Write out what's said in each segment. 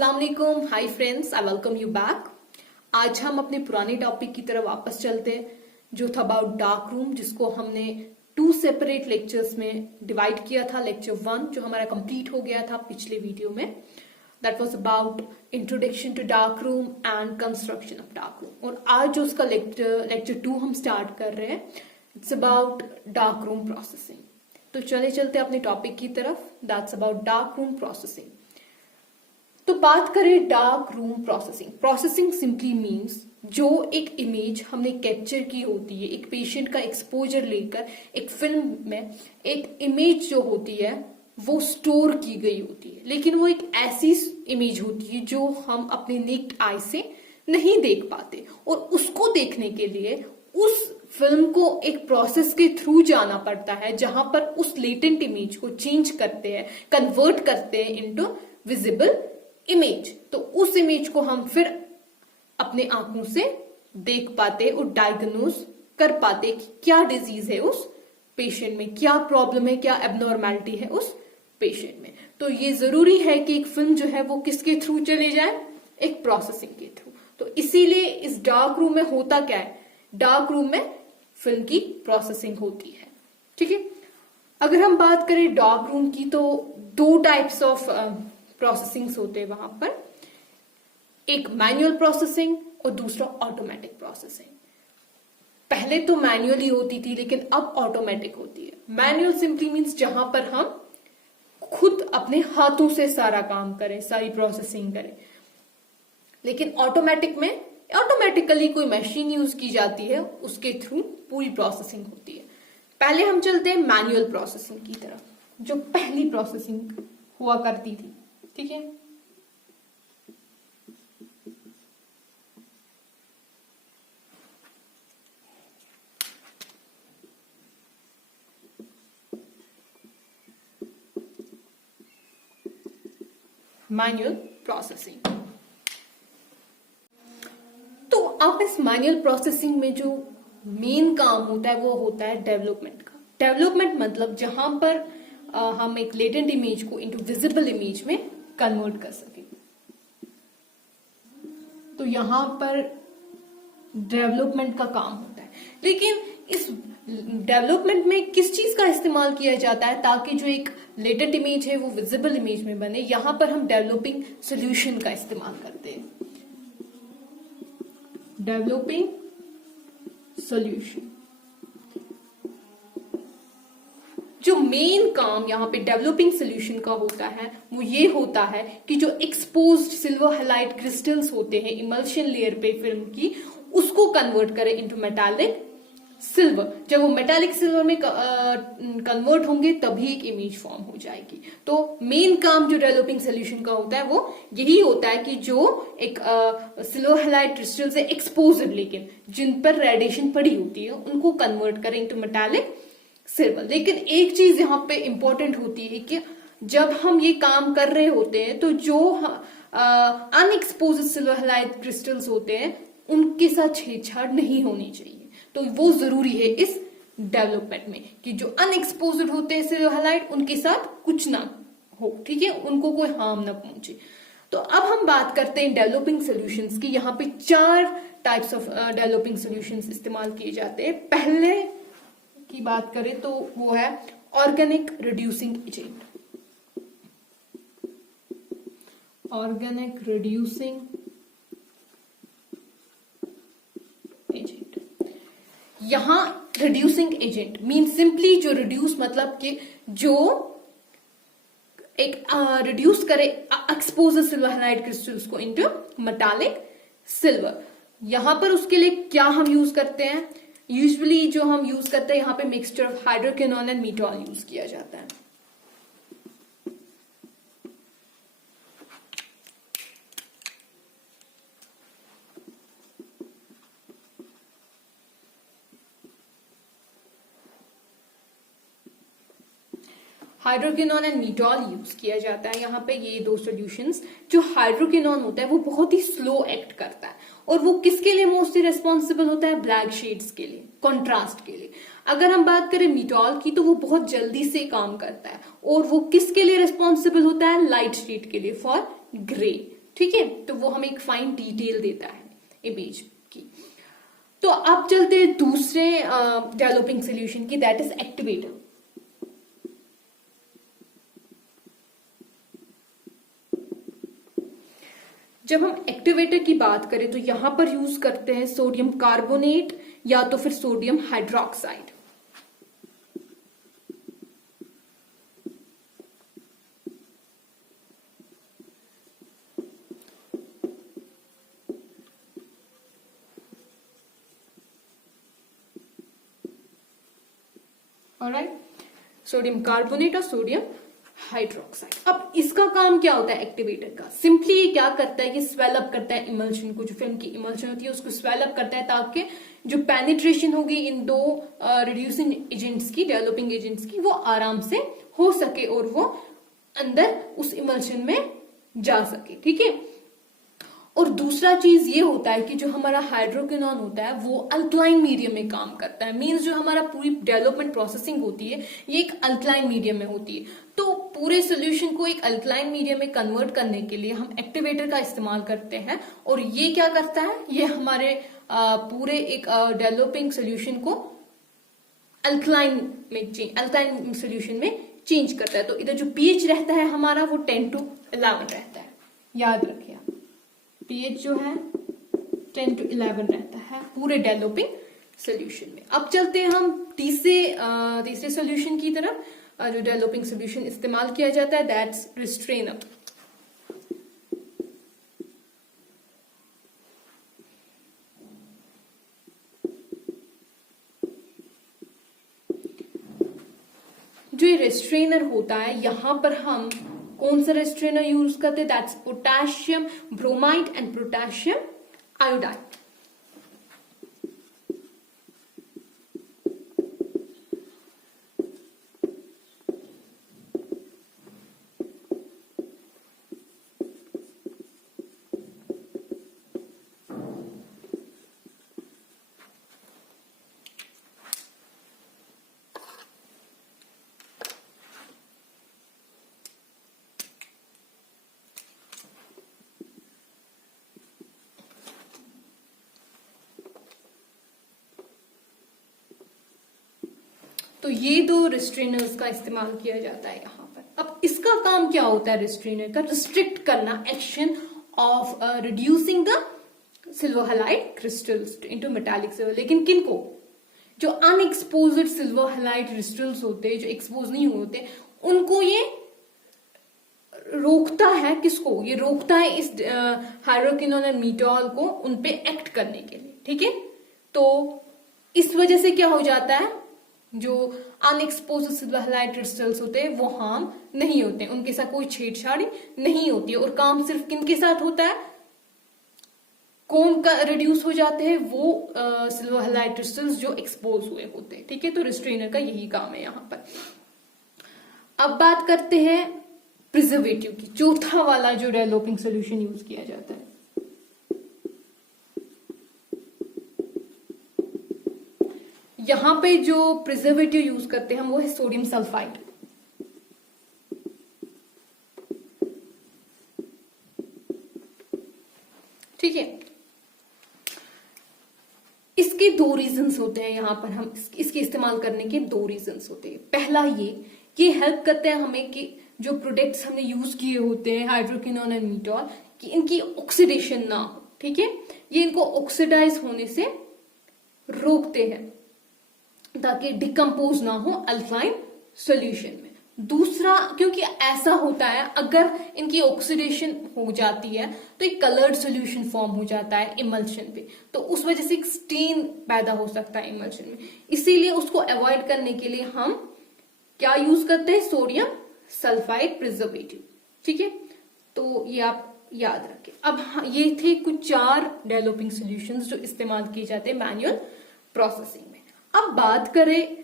अस्सलाम वालेकुम, hi friends, I welcome you back. आज हम अपने पुराने टॉपिक की तरफ वापस चलते हैं जो था अबाउट डार्क रूम, जिसको हमने 2 सेपरेट लेक्चर्स में डिवाइड किया था। लेक्चर 1 जो हमारा कंप्लीट हो गया था पिछले वीडियो में, that was about introduction to dark room and construction of dark room. और आज जो उसका लेक्चर 2 हम स्टार्ट कर रहे हैं, it's about dark room processing. तो चले चलते अपने टॉपिक की तरफ, that's about dark room processing. तो बात करें dark room processing. Processing simply means जो एक इमेज हमने कैप्चर की होती है, एक पेशेंट का एक्सपोजर लेकर एक फिल्म में एक इमेज जो होती है वो स्टोर की गई होती है, लेकिन वो एक ऐसी इमेज होती है जो हम अपने नेक्ड आई से नहीं देख पाते, और उसको देखने के लिए उस फिल्म को एक प्रोसेस के थ्रू जाना पड़ता है जहां पर उस लेटेंट इमेज को चेंज करते हैं, कन्वर्ट करते हैं इनटू विजिबल इमेज। तो उस इमेज को हम फिर अपने आंखों से देख पाते और डायग्नोज कर पाते कि क्या डिजीज है उस पेशेंट में, क्या प्रॉब्लम है, क्या एबनॉर्मेलिटी है उस पेशेंट में। तो ये जरूरी है कि एक फिल्म जो है वो किसके थ्रू चले जाए, एक प्रोसेसिंग के थ्रू। तो इसीलिए इस डार्क रूम में होता क्या है, डार्क रूम में फिल्म की प्रोसेसिंग होती है। ठीक है, अगर हम बात करें डार्क रूम की तो 2 टाइप्स ऑफ प्रोसेसिंग होते हैं वहां पर, एक मैनुअल प्रोसेसिंग और दूसरा ऑटोमेटिक प्रोसेसिंग। पहले तो मैनुअली होती थी लेकिन अब ऑटोमेटिक होती है। मैनुअल सिंपली मींस जहां पर हम खुद अपने हाथों से सारा काम करें, सारी प्रोसेसिंग करें। लेकिन ऑटोमेटिक में ऑटोमेटिकली कोई मशीन यूज की जाती है, उसके थ्रू पूरी प्रोसेसिंग होती है। पहले हम चलते हैं मैनुअल प्रोसेसिंग की तरफ, जो पहली प्रोसेसिंग हुआ करती थी। ठीक है, मैनुअल प्रोसेसिंग। तो अब इस मैनुअल प्रोसेसिंग में जो मेन काम होता है वो होता है डेवलपमेंट का। डेवलपमेंट मतलब जहां पर हम एक लेटेंट इमेज को इनटू विजिबल इमेज में कन्वर्ट कर सके। तो यहां पर डेवलपमेंट का काम होता है। लेकिन इस डेवलपमेंट में किस चीज का इस्तेमाल किया जाता है ताकि जो एक लेटेंट इमेज है वो विजिबल इमेज में बने? यहां पर हम डेवलपिंग सॉल्यूशन का इस्तेमाल करते हैं। डेवलपिंग सॉल्यूशन, जो मेन काम यहाँ पे डेवलपिंग सॉल्यूशन का होता है वो ये होता है कि जो एक्सपोज्ड सिल्वर हैलाइड क्रिस्टल्स होते हैं इमल्शन लेयर पे फिल्म की, उसको कन्वर्ट करें इनटू मेटालिक सिल्वर। जब वो मेटालिक सिल्वर में कन्वर्ट होंगे तभी एक इमेज फॉर्म हो जाएगी। तो मेन काम जो डेवलपिंग सॉल्यूशन का होता है वो यही होता है कि जो एक सिल्वर हैलाइड क्रिस्टल से एक्सपोज्ड लेकिन जिन पर रेडिएशन पड़ी होती है उनको कन्वर्ट करें इनटू मेटालिक सिल्वर। लेकिन एक चीज यहाँ पे इंपॉर्टेंट होती है कि जब हम ये काम कर रहे होते हैं तो जो अनएक्सपोज्ड सिल्वर हैलाइड क्रिस्टल्स होते हैं उनके साथ छेड़छाड़ नहीं होनी चाहिए। तो वो जरूरी है इस डेवलपमेंट में कि जो अनएक्सपोज्ड होते हैं सिल्वर हैलाइड उनके साथ कुछ ना हो, ठीक है, उनको कोई हार्म ना पहुंचे। तो अब हम बात करते हैं डेवलपिंग सॉल्यूशंस की। यहाँ पे 4 टाइप्स ऑफ डेवलपिंग सॉल्यूशंस इस्तेमाल किए जाते हैं। पहले की बात करें तो वो है organic reducing agent. Organic reducing agent, यहां रिड्यूसिंग एजेंट मीन सिंपली जो रिड्यूस मतलब कि जो एक रिड्यूस करे एक्सपोज सिल्वर हैलाइड क्रिस्टल्स को इनटू मेटालिक सिल्वर। यहां पर उसके लिए क्या हम यूज करते हैं? यूजुअली जो हम यूज करते हैं यहाँ पे mixture of hydroquinone and metol use किया जाता है। हाइड्रोक्विनोन एंड मीटॉल यूज किया जाता है यहाँ पे। ये 2 सॉल्यूशंस, जो हाइड्रोक्विनोन होता है वो बहुत ही स्लो एक्ट करता है, और वो किसके लिए मोस्टली रेस्पॉन्सिबल होता है? ब्लैक शेड्स के लिए, कॉन्ट्रास्ट के लिए। अगर हम बात करें मीटॉल की तो वो बहुत जल्दी से काम करता है, और वो किसके लिए रेस्पॉन्सिबल होता है? लाइट शेड के लिए, फॉर ग्रे। ठीक है, तो वो हमें एक फाइन डिटेल देता है इमेज की। तो अब चलते हैं दूसरे डेवलपिंग सोल्यूशन की, दैट इज एक्टिवेटर। जब हम एक्टिवेटर की बात करें तो यहां पर यूज करते हैं सोडियम कार्बोनेट या तो फिर sodium hydroxide. Alright, sodium carbonate और सोडियम हाइड्रोक्साइड। अब इसका काम क्या होता है एक्टिवेटर का? सिंपली ये क्या करता है कि स्वेलअप करता है इमल्शन को, जो फिल्म की इमल्शन होती है उसको स्वेलअप करता है ताकि जो पेनिट्रेशन होगी इन दो रिड्यूसिंग एजेंट्स की, डेवलपिंग एजेंट्स की, वो आराम से हो सके और वो अंदर उस इमल्शन में जा सके। ठीक है, और दूसरा चीज ये होता है कि जो हमारा हाइड्रोक्विनोन होता है वो अल्कलाइन मीडियम में काम करता है। मींस जो हमारा पूरी डेवलपमेंट प्रोसेसिंग होती है ये एक अल्कलाइन मीडियम में होती है। तो पूरे सोल्यूशन को एक अल्कलाइन मीडियम में कन्वर्ट करने के लिए हम एक्टिवेटर का इस्तेमाल करते हैं, और ये क्या करता है, ये हमारे पूरे एक डेवलपिंग सोल्यूशन को अल्कलाइन सोल्यूशन में चेंज करता है। तो इधर जो पीएच रहता है हमारा वो 10 to 11 रहता है, याद रखिए पीएच जो है 10 to 11 रहता है पूरे डेवलपिंग सोल्यूशन में। अब चलते हैं हम तीसरे सोल्यूशन की तरफ, जो डेवलपिंग सोल्यूशन इस्तेमाल किया जाता है, दैट्स रिस्ट्रेनर। जो ये रेस्ट्रेनर होता है यहां पर हम कौन सा रेस्ट्रेनर यूज करते हैं, that's potassium bromide and potassium iodide. तो ये दो रिस्ट्रेनर्स का इस्तेमाल किया जाता है यहाँ पर। अब इसका काम क्या होता है रिस्ट्रेनर का? रिस्ट्रिक्ट करना action of reducing the silver halide crystals into metallic silver. लेकिन किनको? जो अनएक्सपोज्ड सिल्वर हैलाइड क्रिस्टल्स होते हैं, जो एक्सपोज नहीं होते, उनको ये रोकता है। किसको? ये रोकता है इस हाइड्रोक्विनोन और मीटॉल को उनपे एक्ट करने के लिए। ठीक है, तो इस वजह से क्या हो जाता है, जो अनएक्सपोज्ड सिल्वर हैलाइड क्रिस्टल्स होते हैं वो हार्म नहीं होते, उनके साथ कोई छेड़छाड़ी नहीं होती है, और काम सिर्फ किनके साथ होता है, कौन का रिड्यूस हो जाते हैं, वो सिल्वर हैलाइड क्रिस्टल्स जो एक्सपोज हुए होते हैं। ठीक है, तो रिस्ट्रेनर का यही काम है यहां पर। अब बात करते हैं प्रिजर्वेटिव की, चौथा वाला जो डेवलपिंग सोल्यूशन यूज किया जाता है। यहां पे जो प्रिजर्वेटिव यूज करते हैं हम वो है सोडियम सल्फाइड। ठीक है, इसके दो रीजंस होते हैं यहां पर, हम इसके इस्तेमाल करने के दो रीजंस होते हैं। पहला ये हेल्प करते हैं हमें कि जो प्रोडक्ट्स हमने यूज किए होते हैं हाइड्रोक्विनोन एंड मीटॉल कि इनकी ऑक्सीडेशन ना हो। ठीक है, ये इनको ऑक्सीडाइज होने से रोकते हैं ताकि डिकम्पोज ना हो अल्कलाइन सॉल्यूशन में। दूसरा, क्योंकि ऐसा होता है अगर इनकी ऑक्सीडेशन हो जाती है तो एक कलर्ड सॉल्यूशन फॉर्म हो जाता है इमल्शन पे, तो उस वजह से एक स्टेन पैदा हो सकता है इमल्शन में। इसीलिए उसको अवॉइड करने के लिए हम क्या यूज करते हैं, सोडियम सल्फाइड प्रिजर्वेटिव। ठीक है, तो ये आप याद रखें। अब ये थे कुछ 4 डेवलपिंग सॉल्यूशंस जो इस्तेमाल किए जाते हैं मैनुअल प्रोसेसिंग में। अब बात करें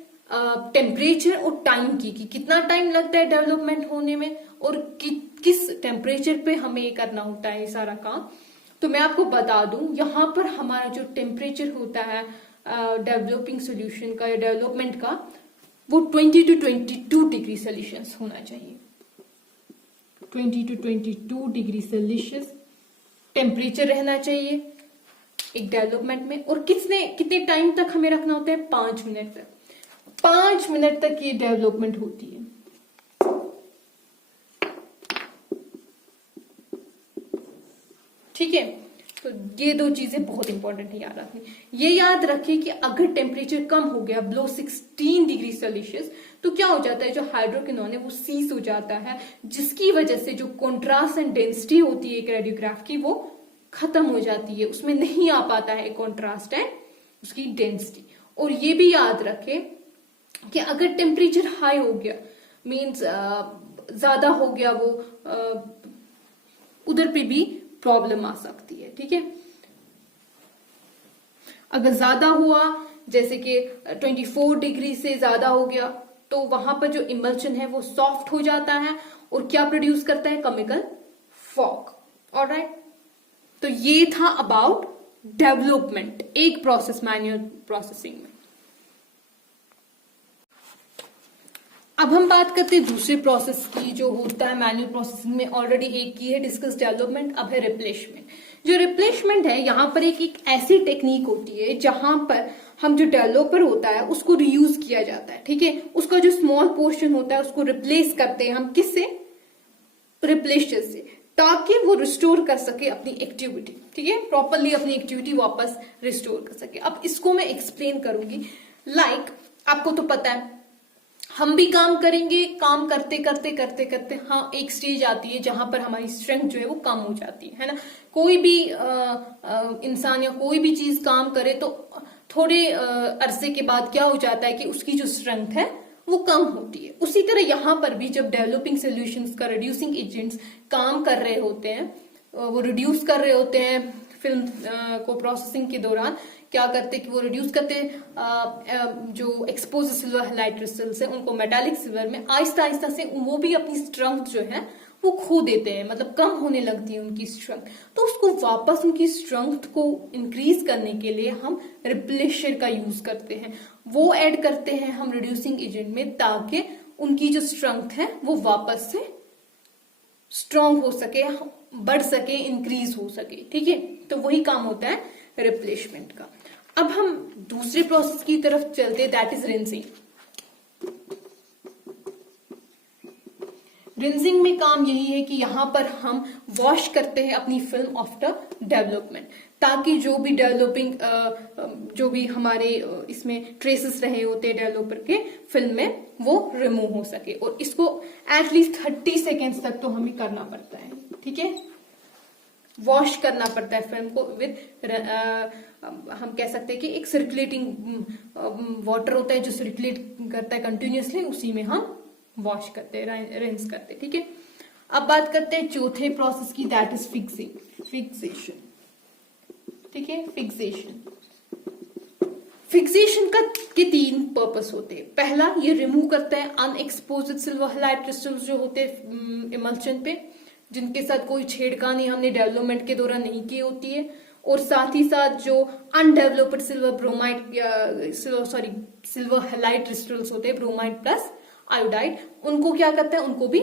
टेम्परेचर और टाइम की, कि कितना टाइम लगता है डेवलपमेंट होने में और किस टेम्परेचर पे हमें ये करना होता है ये सारा काम। तो मैं आपको बता दूं, यहां पर हमारा जो टेम्परेचर होता है डेवलपिंग सॉल्यूशन का या डेवलपमेंट का, वो 20 to 22 डिग्री सेल्सियस होना चाहिए। 20 to 22 डिग्री सेल्सियस टेम्परेचर रहना चाहिए एक डेवलपमेंट में, और कितने टाइम तक हमें रखना होता है, 5 मिनट तक। 5 मिनट तक ये डेवलपमेंट होती है। ठीक है, तो ये 2 चीजें बहुत इंपॉर्टेंट है याद रखनी। ये याद रखिए कि अगर टेम्परेचर कम हो गया बिलो 16 डिग्री सेल्सियस, तो क्या हो जाता है, जो हाइड्रोक्विनोन है वो सीज हो जाता है, जिसकी वजह से जो कॉन्ट्रास्ट एंड डेंसिटी होती है एक रेडियोग्राफ की वो खत्म हो जाती है, उसमें नहीं आ पाता है कॉन्ट्रास्ट एंड उसकी डेंसिटी। और ये भी याद रखें कि अगर टेम्परेचर हाई हो गया, मीन्स ज्यादा हो गया, वो उधर पे भी प्रॉब्लम आ सकती है। ठीक है, अगर ज्यादा हुआ, जैसे कि 24 डिग्री से ज्यादा हो गया, तो वहां पर जो इमल्शन है वो सॉफ्ट हो जाता है और क्या प्रोड्यूस करता है, केमिकल फॉग। ऑलराइट, तो ये था अबाउट डेवलपमेंट एक प्रोसेस, मैन्युअल प्रोसेसिंग में। अब हम बात करते हैं दूसरे प्रोसेस की जो होता है मैन्युअल प्रोसेसिंग में। ऑलरेडी एक की है डिस्कस डेवलपमेंट, अब है रिप्लेसमेंट। जो रिप्लेसमेंट है, यहाँ पर एक ऐसी टेक्निक होती है जहां पर हम जो डेवलपर होता है उसको रीयूज किया जाता है। ठीक है, उसका जो स्मॉल पोर्शन होता है उसको रिप्लेस करते हैं हम किससे, रिप्लेसर से, ताकि वो रिस्टोर कर सके अपनी एक्टिविटी। ठीक है, प्रॉपरली अपनी एक्टिविटी वापस रिस्टोर कर सके। अब इसको मैं एक्सप्लेन करूंगी। लाइक आपको तो पता है, हम भी काम करेंगे, काम करते करते करते करते हाँ एक स्टेज आती है जहां पर हमारी स्ट्रेंथ जो है वो कम हो जाती है ना। कोई भी इंसान या कोई भी चीज काम करे तो थोड़े अरसे के बाद क्या हो जाता है कि उसकी जो स्ट्रेंथ है वो कम होती है। उसी तरह यहाँ पर भी जब डेवलपिंग सोल्यूशंस का रिड्यूसिंग एजेंट्स काम कर रहे होते हैं, वो रिड्यूस कर रहे होते हैं फिल्म को प्रोसेसिंग के दौरान, क्या करते कि वो रिड्यूस करते जो एक्सपोज सिल्वर हैलाइड क्रिस्टल्स है उनको मेटालिक सिल्वर में आहिस्ता आहिस्ता से वो भी अपनी स्ट्रेंथ जो है वो खो देते हैं, मतलब कम होने लगती है उनकी स्ट्रेंथ। तो उसको वापस उनकी स्ट्रेंथ को इंक्रीज करने के लिए हम रिप्लेसर का यूज करते हैं, वो ऐड करते हैं हम रिड्यूसिंग एजेंट में, ताकि उनकी जो स्ट्रेंथ है वो वापस से स्ट्रांग हो सके, बढ़ सके, इंक्रीज हो सके। ठीक है, तो वही काम होता है रिप्लेसमेंट का। अब हम दूसरे प्रोसेस की तरफ चलते हैं, दैट इज रिंसिंग। रिंसिंग में काम यही है कि यहां पर हम वॉश करते हैं अपनी फिल्म आफ्टर डेवलपमेंट, ताकि जो भी डेवलपिंग जो भी हमारे इसमें ट्रेसेस रहे होते हैं डेवलपर के फिल्म में वो रिमूव हो सके। और इसको एटलीस्ट 30 सेकेंड्स तक तो हमें करना पड़ता है। ठीक है, वॉश करना पड़ता है फिल्म को विद हम कह सकते हैं कि एक सर्कुलेटिंग वाटर होता है जो सर्कुलेट करता है कंटिन्यूअसली, उसी में हम वॉश करते हैं, रिंस करते हैं। ठीक है, अब बात करते हैं चौथे प्रोसेस की, दैट इज फिक्सेशन। ठीक है, फिक्सेशन के 3 पर्पस होते हैं। पहला, ये रिमूव करता है अनएक्सपोज्ड सिल्वर हैलाइड क्रिस्टल्स जो होते हैं इमल्शन पे, जिनके साथ कोई छेड़खानी हमने डेवलपमेंट के दौरान नहीं की होती है। और साथ ही साथ जो undeveloped silver bromide silver halide crystals होते हैं, ब्रोमाइड प्लस आयोडाइड, उनको क्या करता है, उनको भी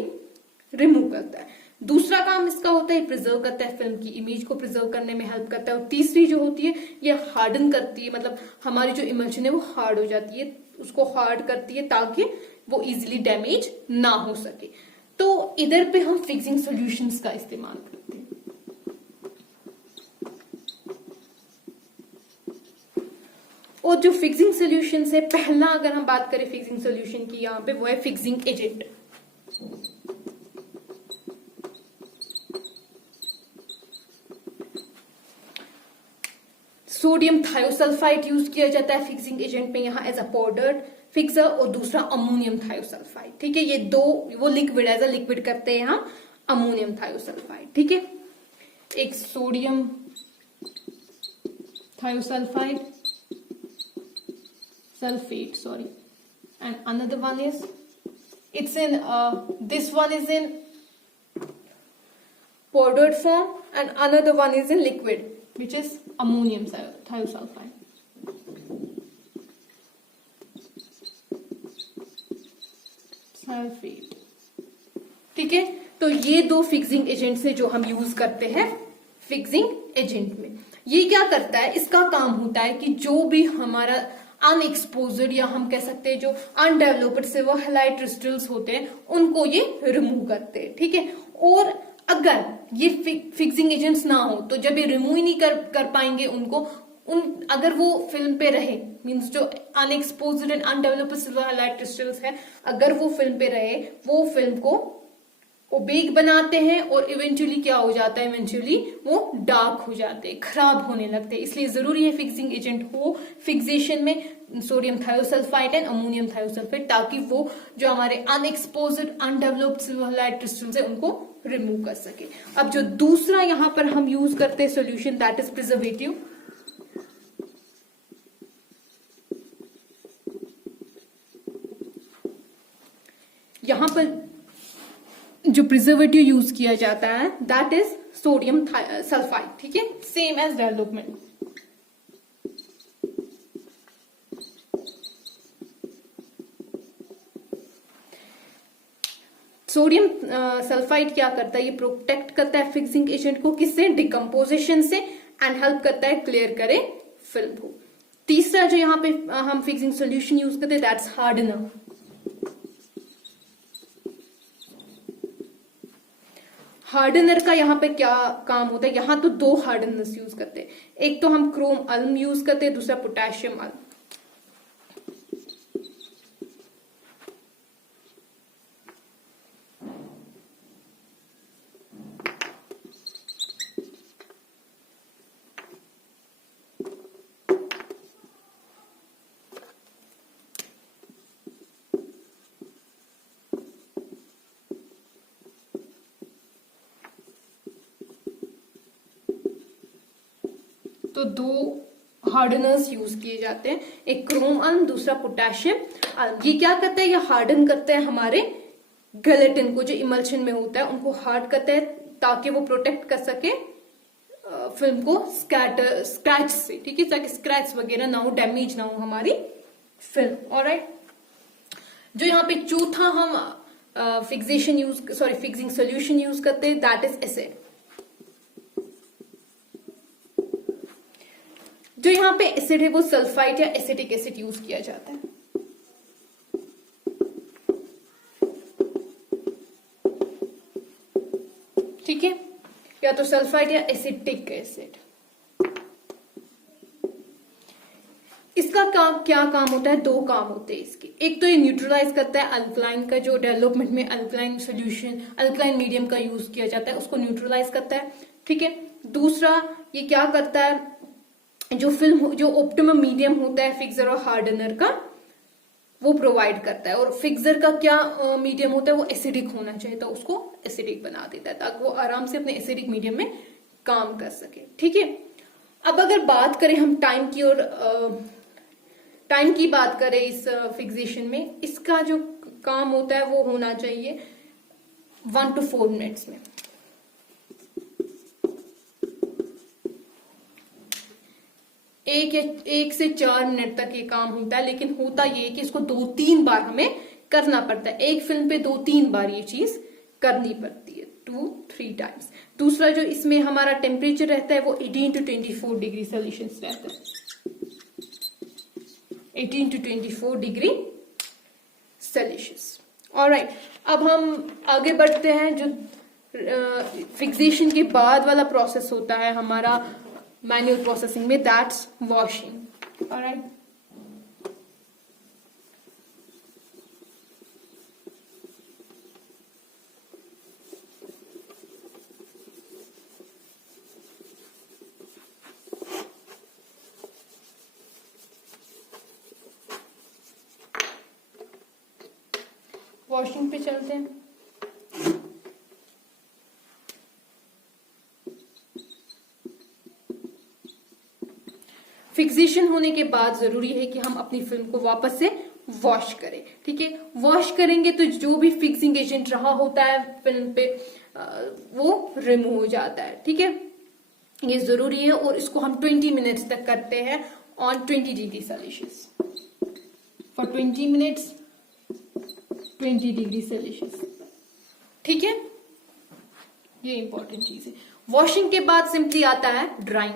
रिमूव करता है। दूसरा काम इसका होता है प्रिजर्व करता है, फिल्म की इमेज को प्रिजर्व करने में हेल्प करता है। और तीसरी जो होती है ये हार्डन करती है, मतलब हमारी जो इमल्शन है वो हार्ड हो जाती है, उसको हार्ड करती है ताकि वो इजीली डैमेज ना हो सके। तो इधर पे हम फिक्सिंग सॉल्यूशंस का इस्तेमाल करते हैं। और जो फिक्सिंग सॉल्यूशंस है, पहला अगर हम बात करें फिक्सिंग सॉल्यूशन की यहाँ पे, वो है फिक्सिंग एजेंट। सोडियम थायोसल्फाइड यूज किया जाता है फिक्सिंग एजेंट में यहाँ एज अ पाउडर फिक्सर, और दूसरा अमोनियम थायोसल्फाइड। ठीक है, ये दो वो लिक्विड एज अ लिक्विड करते हैं हम अमोनियम थायोसल्फाइड। ठीक है, एक sodium थायोसल्फाइड sulfate, sorry, and another one is it's in this one is in powdered form and another one is in liquid, which is ammonium thiosulfide. Sulphate. ठीक है, तो ये 2 फिक्सिंग एजेंट्स है जो हम यूज करते हैं फिक्सिंग एजेंट में। ये क्या करता है, इसका काम होता है कि जो भी हमारा अनएक्सपोज्ड या हम कह सकते हैं जो अनडेवलप्ड से वो हैलाइड क्रिस्टल्स होते हैं उनको ये रिमूव करते हैं, ठीक है। और अगर ये फिक्सिंग एजेंट्स ना हो तो जब ये रिमूव ही नहीं कर पाएंगे उनको, अगर वो फिल्म पे रहे, मींस जो unexposed and undeveloped silver halide crystals है, अगर वो फिल्म पे रहे, वो फिल्म को ओपेक बनाते हैं और इवेंचुअली क्या हो जाता है, इवेंचुअली वो डार्क हो जाते हैं, खराब होने लगते हैं। इसलिए जरूरी है फिक्सिंग एजेंट हो फिक्सेशन में सोडियम थायोसल्फाइड एंड अमोनियम थायोसल्फाइड, ताकि वो जो हमारे unexposed undeveloped silver halide crystals है उनको रिमूव कर सके। अब जो दूसरा यहां पर हम यूज करते हैं सोल्यूशन, दैट इज प्रिजर्वेटिव। यहां पर जो प्रिजर्वेटिव यूज किया जाता है दैट इज सोडियम सल्फाइड, ठीक है, same as development. Sodium sulphide क्या करता है, ये प्रोटेक्ट करता है फिक्सिंग एजेंट को, किससे, डिकम्पोजिशन से, एंड हेल्प करता है क्लियर करे फिल्म को। तीसरा जो यहाँ पे हम फिक्सिंग सोल्यूशन यूज करते हैं दैट्स हार्डनर। हार्डनर का यहाँ पे क्या काम होता है, यहाँ तो दो हार्डनर्स यूज करते हैं, एक तो हम क्रोम अल्म यूज करते हैं, दूसरा पोटेशियम अल्म। तो दो हार्डनर्स यूज किए जाते हैं, एक क्रोम अल्म, दूसरा पोटेशियम अल्म। ये क्या करता है, ये हार्डन करता है हमारे गेलेटिन को, जो इमल्शन में होता है उनको हार्ड करता है, ताकि वो प्रोटेक्ट कर सके फिल्म को स्क्रैच से, ठीक है, ताकि स्क्रैच वगैरह ना हो, डैमेज ना हो हमारी फिल्म। ऑलराइट, जो यहाँ पे चौथा हम फिक्सिंग सोल्यूशन यूज करते हैं दैट इज एसिड। जो यहाँ पे एसिड है वो सल्फाइड या एसिटिक एसिड यूज किया जाता है। ठीक है, या तो सल्फाइड या एसिटिक एसिड। इसका क्या काम होता है, दो काम होते हैं इसके। एक तो ये न्यूट्रलाइज करता है अल्कलाइन का, जो डेवलपमेंट में अल्कलाइन सोल्यूशन, अल्कलाइन मीडियम का यूज किया जाता है, उसको न्यूट्रलाइज करता है, ठीक है। दूसरा ये क्या करता है, जो ऑप्टिमम मीडियम होता है फिक्सर और हार्डनर का, वो प्रोवाइड करता है। और फिक्सर का क्या मीडियम होता है, वो एसिडिक होना चाहिए, तो उसको एसिडिक बना देता है, ताकि वो आराम से अपने एसिडिक मीडियम में काम कर सके, ठीक है। अब अगर बात करें हम टाइम की, और टाइम की बात करें इस फिक्सेशन में, इसका जो काम होता है वो होना चाहिए 1 to 4 मिनट्स में। एक से 4 मिनट तक ये काम होता है, लेकिन होता ये है कि इसको 2-3 बार हमें करना पड़ता है। एक फिल्म पे 2-3 बार ये चीज करनी पड़ती है, 2-3 टाइम्स। दूसरा जो इसमें हमारा टेम्परेचर रहता है वो 18 to 24 डिग्री सेल्सियस रहता है, 18 to 24 डिग्री सेल्सियस। ऑलराइट, अब हम आगे बढ़ते हैं। जो फिक्सेशन के बाद वाला प्रोसेस होता है हमारा मैनुअल प्रोसेसिंग में, दैट्स वॉशिंग। ऑलराइट, वॉशिंग पे चलते हैं। फिक्सेशन होने के बाद जरूरी है कि हम अपनी फिल्म को वापस से वॉश करें, ठीक है। वॉश करेंगे तो जो भी फिक्सिंग एजेंट रहा होता है फिल्म पे वो रिमूव हो जाता है, ठीक है। ये जरूरी है, और इसको हम 20 मिनट्स तक करते हैं on 20 degree Celsius, for 20 minutes 20 degree Celsius, ठीक है। ये इंपॉर्टेंट चीज है। वॉशिंग के बाद सिंपली आता है ड्राइंग,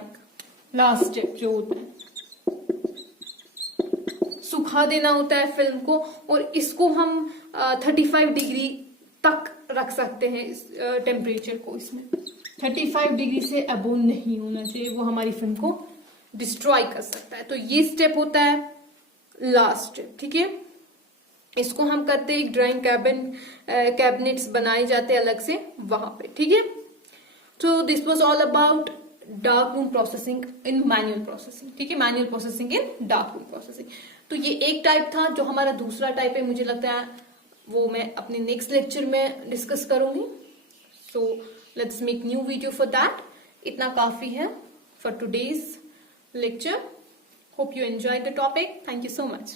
लास्ट स्टेप जो होता है। सुखा देना होता है फिल्म को, और इसको हम 35 डिग्री तक रख सकते हैं इस टेम्परेचर को। इसमें 35 डिग्री से अबोव नहीं होना चाहिए, वो हमारी फिल्म को डिस्ट्रॉय कर सकता है। तो ये स्टेप होता है लास्ट स्टेप, ठीक है। इसको हम करते हैं, एक ड्राइंग कैबिनेट्स बनाए जाते हैं अलग से वहां पे, ठीक है। तो this was all about dark room processing in manual processing, ठीक है, मैनुअल प्रोसेसिंग इन डार्क रूम प्रोसेसिंग। तो ये एक टाइप था। जो हमारा दूसरा टाइप है, मुझे लगता है वो मैं अपने नेक्स्ट लेक्चर में डिस्कस करूंगी। So let's make new video for that. इतना काफी है for today's lecture. Hope you enjoyed the topic. Thank you so much.